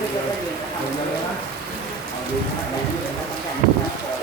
ดูเลยนะเอาดูถ่ายดูเลยนะ